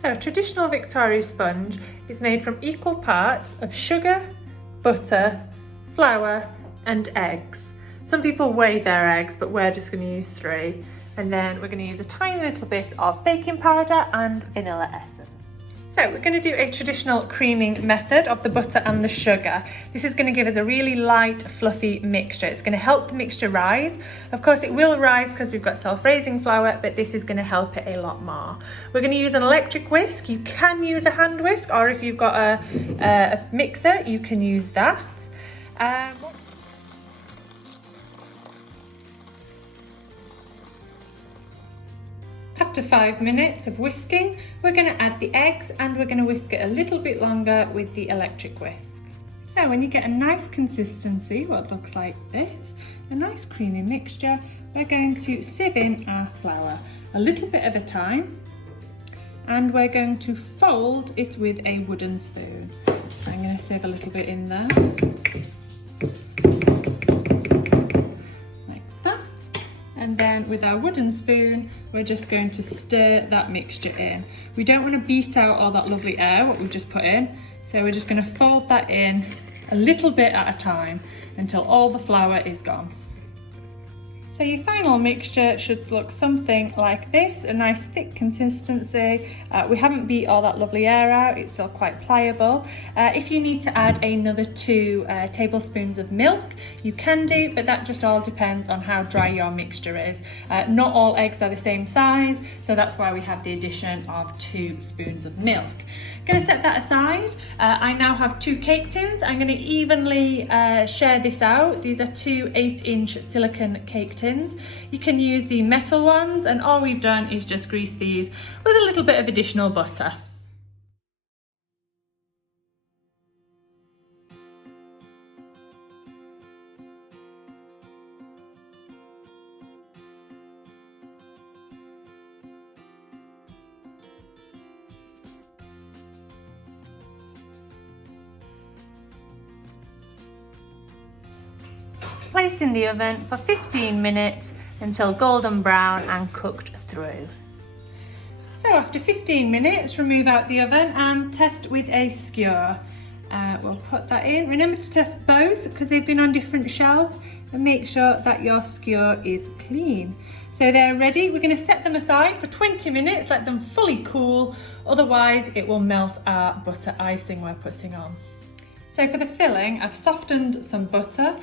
So a traditional Victoria sponge is made from equal parts of sugar, butter, flour and eggs. Some people weigh their eggs, but we're just going to use 3. And then we're going to use a tiny little bit of baking powder and vanilla essence. So we're going to do a traditional creaming method of the butter and the sugar. This is going to give us a really light, fluffy mixture. It's going to help the mixture rise. Of course, it will rise because we've got self-raising flour, but this is going to help it a lot more. We're going to use an electric whisk. You can use a hand whisk, or if you've got a mixer, you can use that. After 5 minutes of whisking, we're going to add the eggs and we're going to whisk it a little bit longer with the electric whisk. So when you get a nice consistency, what looks like this, a nice creamy mixture, we're going to sieve in our flour a little bit at a time, and we're going to fold it with a wooden spoon. So I'm going to sieve a little bit in there. And then with our wooden spoon, we're just going to stir that mixture in. We don't want to beat out all that lovely air, what we've just put in. So we're just going to fold that in a little bit at a time until all the flour is gone. So your final mixture should look something like this, a nice thick consistency. We haven't beat all that lovely air out, it's still quite pliable. If you need to add another 2 tablespoons of milk, you can do, but that just all depends on how dry your mixture is. Not all eggs are the same size, so that's why we have the addition of 2 spoons of milk. I'm going to set that aside. I now have 2 cake tins. I'm going to evenly share this out. These are 2 8-inch silicone cake tins. You can use the metal ones, and all we've done is just grease these with a little bit of additional butter. Place in the oven for 15 minutes until golden brown and cooked through. So after 15 minutes, remove out the oven and test with a skewer. We'll put that in. Remember to test both because they've been on different shelves, and make sure that your skewer is clean. So they're ready. We're going to set them aside for 20 minutes, let them fully cool, otherwise it will melt our butter icing we're putting on. So for the filling, I've softened some butter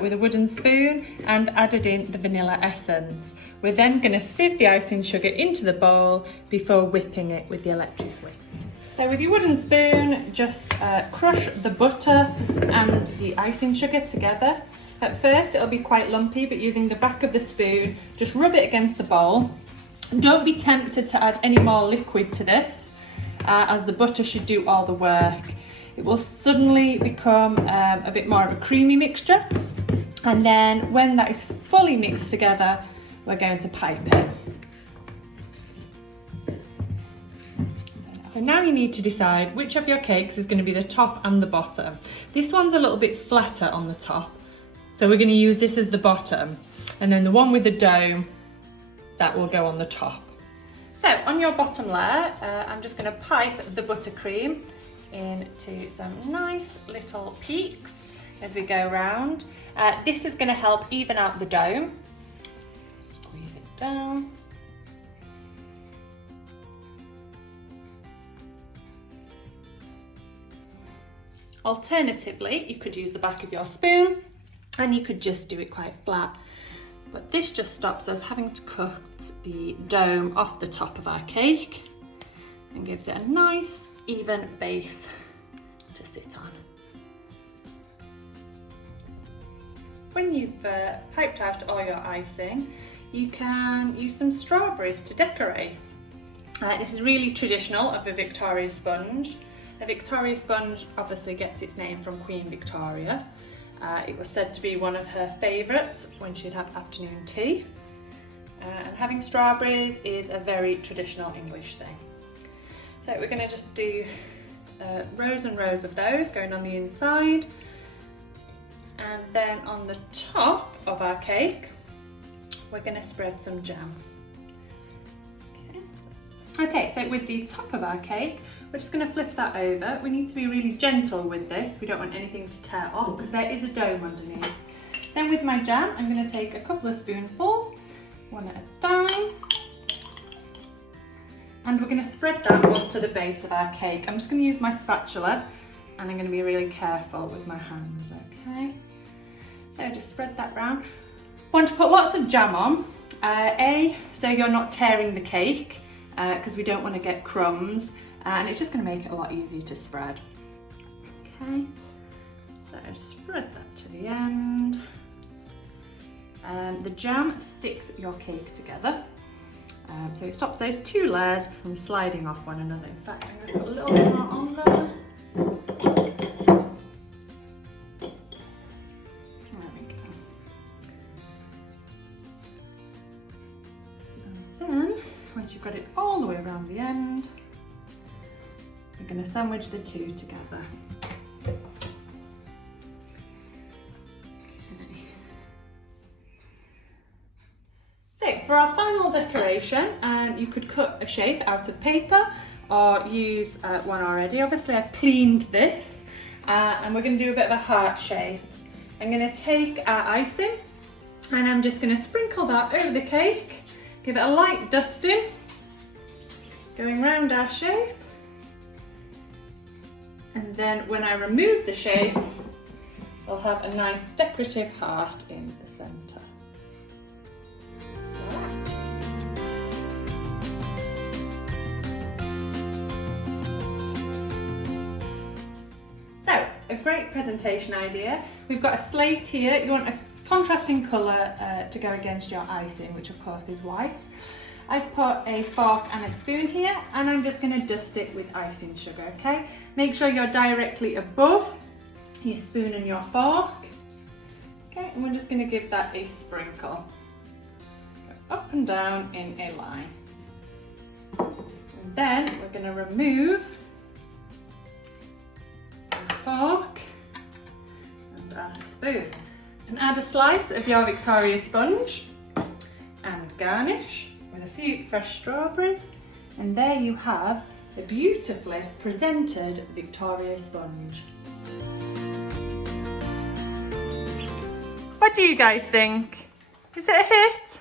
with a wooden spoon and added in the vanilla essence. We're then going to sieve the icing sugar into the bowl before whipping it with the electric whisk. So with your wooden spoon, just crush the butter and the icing sugar together. At first it'll be quite lumpy, but using the back of the spoon, just rub it against the bowl. Don't be tempted to add any more liquid to this, as the butter should do all the work. It will suddenly become a bit more of a creamy mixture, and then when that is fully mixed together, we're going to pipe it. So now you need to decide which of your cakes is going to be the top and the bottom. This one's a little bit flatter on the top, so we're going to use this as the bottom, and then the one with the dome, that will go on the top. So on your bottom layer, I'm just going to pipe the buttercream into some nice little peaks as we go round. This is going to help even out the dome. Squeeze it down. Alternatively, you could use the back of your spoon and you could just do it quite flat. But this just stops us having to cut the dome off the top of our cake and gives it a nice even base to sit on. When you've piped out all your icing, you can use some strawberries to decorate. This is really traditional of a Victoria sponge. A Victoria sponge obviously gets its name from Queen Victoria. It was said to be one of her favourites when she'd have afternoon tea. And having strawberries is a very traditional English thing. So we're going to just do rows and rows of those going on the inside, and then on the top of our cake we're going to spread some jam. Okay. Okay, so with the top of our cake, we're just going to flip that over. We need to be really gentle with this. We don't want anything to tear off because there is a dome underneath. Then with my jam, I'm going to take a couple of spoonfuls, one at a time. And we're going to spread that onto the base of our cake. I'm just going to use my spatula and I'm going to be really careful with my hands, okay? So just spread that round. Want to put lots of jam on, so you're not tearing the cake, because we don't want to get crumbs, and it's just going to make it a lot easier to spread. Okay, so spread that to the end. The jam sticks your cake together, so it stops those two layers from sliding off one another. In fact, I'm going to put a little bit more on there. There we go. And then, once you've got it all the way around the end, you're going to sandwich the two together. So for our final decoration, you could cut a shape out of paper or use one already. Obviously I've cleaned this and we're going to do a bit of a heart shape. I'm going to take our icing and I'm just going to sprinkle that over the cake, give it a light dusting, going round our shape, and then when I remove the shape, we'll have a nice decorative heart in the centre. So, a great presentation idea. We've got a slate here. You want a contrasting colour to go against your icing, which of course is white. I've put a fork and a spoon here, and I'm just going to dust it with icing sugar, okay? Make sure you're directly above your spoon and your fork. Okay, and we're just going to give that a sprinkle. Go up and down in a line. And then we're going to remove our fork and our spoon. And add a slice of your Victoria sponge and garnish with a few fresh strawberries, and there you have the beautifully presented Victoria sponge. What do you guys think? Is it a hit?